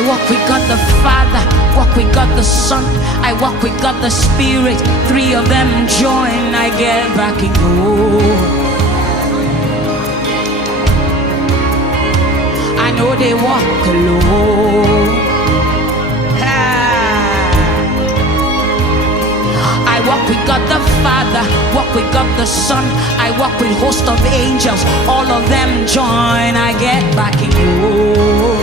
I walk with God the Father, walk with God the Son, I walk with God the Spirit. Three of them join, I get back in go. I know they walk alone. I walk with God the Father, walk with God the Son, I walk with host of angels. All of them join, I get back in home.